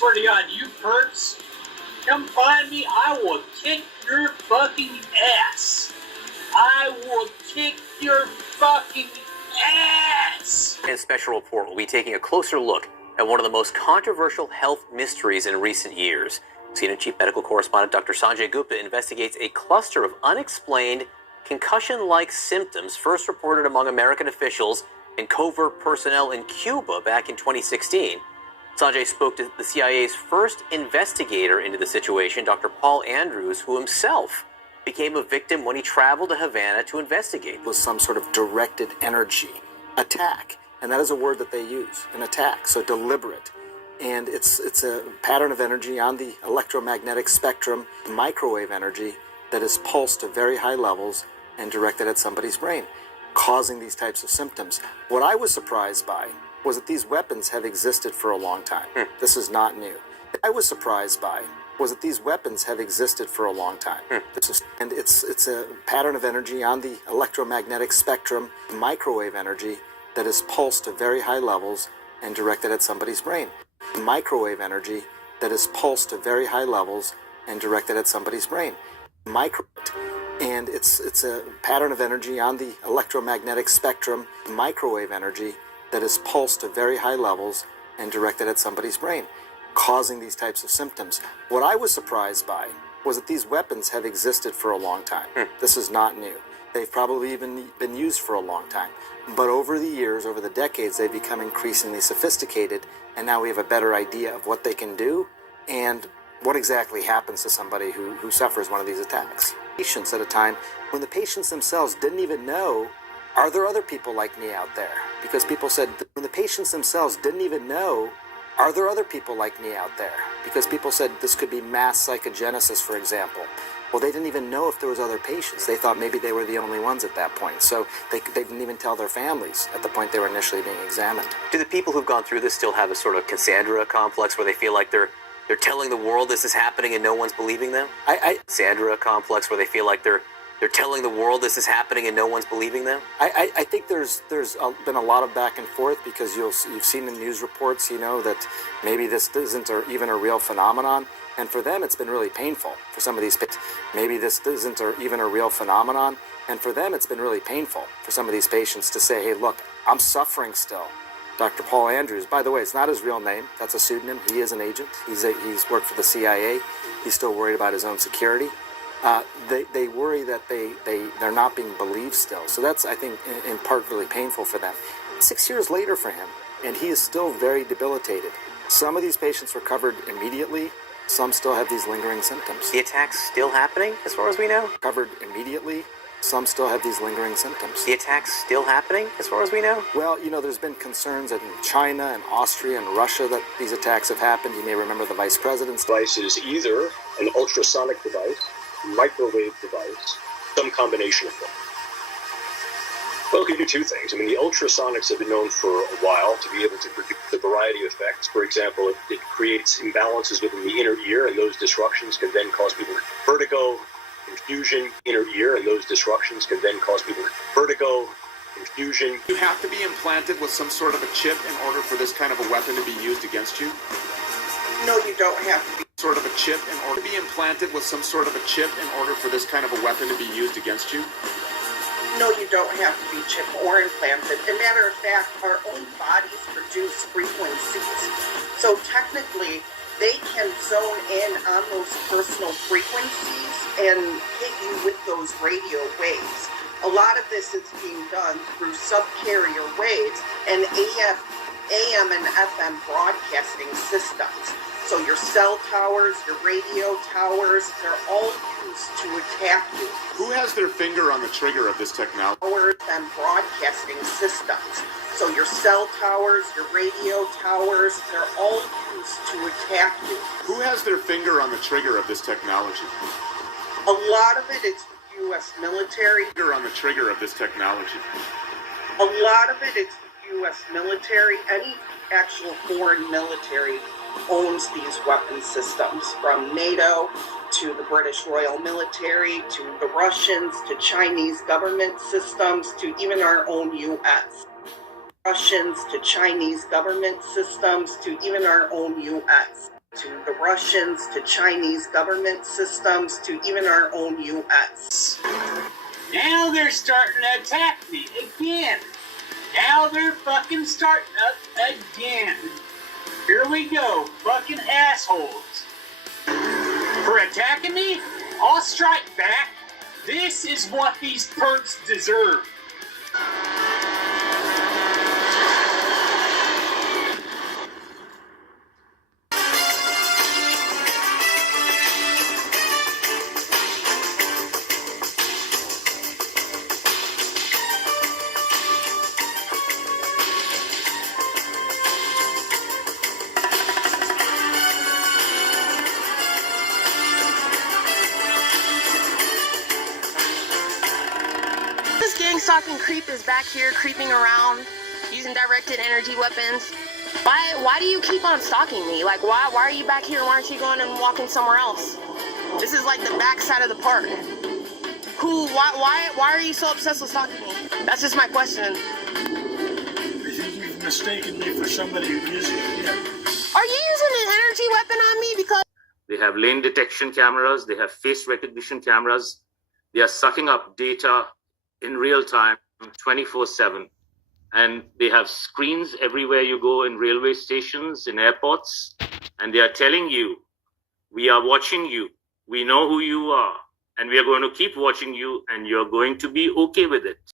swear to God, you perps, come find me. I will kick your fucking ass. I will kick your fucking ass. In a special report, we'll be taking a closer look at one of the most controversial health mysteries in recent years. CNN Chief Medical Correspondent Dr. Sanjay Gupta investigates a cluster of unexplained concussion-like symptoms first reported among American officials and covert personnel in Cuba back in 2016. Sanjay spoke to the CIA's first investigator into the situation, Dr. Paul Andrews, who himself became a victim when he traveled to Havana to investigate. It was some sort of directed energy attack, and that is a word that they use, an attack, so deliberate. And it's a pattern of energy on the electromagnetic spectrum, microwave energy that is pulsed to very high levels and directed at somebody's brain, causing these types of symptoms. What I was surprised by was that these weapons have existed for a long time. This is not new. I was surprised by was that these weapons have existed for a long time. It's a pattern of energy on the electromagnetic spectrum, microwave energy that is pulsed to very high levels and directed at somebody's brain. Microwave energy that is pulsed to very high levels and directed at somebody's brain. And it's a pattern of energy on the electromagnetic spectrum, microwave energy that is pulsed to very high levels and directed at somebody's brain, causing these types of symptoms. What I was surprised by was that these weapons have existed for a long time. This is not new. They've probably even been used for a long time. But over the years, over the decades, they've become increasingly sophisticated, and now we have a better idea of what they can do and what exactly happens to somebody who suffers one of these attacks. Patients at a time when the patients themselves didn't even know, are there other people like me out there? Because people said, when the patients themselves didn't even know, are there other people like me out there? Because people said this could be mass psychogenesis, for example. Well, they didn't even know if there was other patients. They thought maybe they were the only ones at that point. So they didn't even tell their families at the point they were initially being examined. Do the people who've gone through this still have a sort of Cassandra complex where they feel like they're telling the world this is happening and no one's believing them? Cassandra complex where they feel like they're telling the world this is happening and no one's believing them? I think there's been a lot of back and forth because you've seen in news reports, that maybe this isn't even a real phenomenon. And for them, it's been really painful for some of these patients. Maybe this isn't even a real phenomenon. And for them, it's been really painful for some of these patients to say, hey, look, I'm suffering still. Dr. Paul Andrews, by the way, it's not his real name. That's a pseudonym. He is an agent. He's worked for the CIA. He's still worried about his own security. They worry that they're not being believed still. So that's, I think, in part really painful for them. 6 years later for him, and he is still very debilitated. Some of these patients recovered immediately. Some still have these lingering symptoms. The attack's still happening, as far as we know? Recovered immediately. Some still have these lingering symptoms. The attack's still happening, as far as we know? Well, there's been concerns that in China and Austria and Russia that these attacks have happened. You may remember the vice president's device is either an ultrasonic device, microwave device, some combination of them. Well, it can do two things. The ultrasonics have been known for a while to be able to produce a variety of effects. For example, it creates imbalances within the inner ear, and those disruptions can then cause people vertigo, confusion, inner ear, and those disruptions can then cause people vertigo, confusion. You have to be implanted with some sort of a chip in order for this kind of a weapon to be used against you? No, you don't have to be sort of a chip in order to be implanted with some sort of a chip in order for this kind of a weapon to be used against you? No, you don't have to be chipped or implanted. As a matter of fact, our own bodies produce frequencies. So technically, they can zone in on those personal frequencies and hit you with those radio waves. A lot of this is being done through subcarrier waves and AM and FM broadcasting systems. So your cell towers, your radio towers, they're all used to attack you. Who has their finger on the trigger of this technology? Towers and broadcasting systems. So your cell towers, your radio towers, they're all used to attack you. Who has their finger on the trigger of this technology? A lot of it is the U.S. military. Finger on the trigger of this technology. A lot of it is the U.S. military. Any actual foreign military owns these weapon systems, from NATO to the British Royal Military to the Russians to Chinese government systems to even our own U.S. Russians to Chinese government systems to even our own U.S. to the Russians, to Chinese government systems, to even our own U.S. Now they're starting to attack me again. Now they're fucking starting up again. Here we go, fucking assholes. For attacking me, I'll strike back. This is what these perks deserve. This gang stalking creep is back here creeping around using directed energy weapons. Why do you keep on stalking me? Like, why are you back here? Why aren't you going and walking somewhere else? This is like the back side of the park. Why are you so obsessed with stalking me? That's just my question. I think you've mistaken me for somebody who isn't yet. Are you using an energy weapon on me? Because they have lane detection cameras, they have face recognition cameras, they are sucking up data in real time, 24/7. And they have screens everywhere you go in railway stations, in airports, and they are telling you, we are watching you, we know who you are, and we are going to keep watching you, and you're going to be okay with it.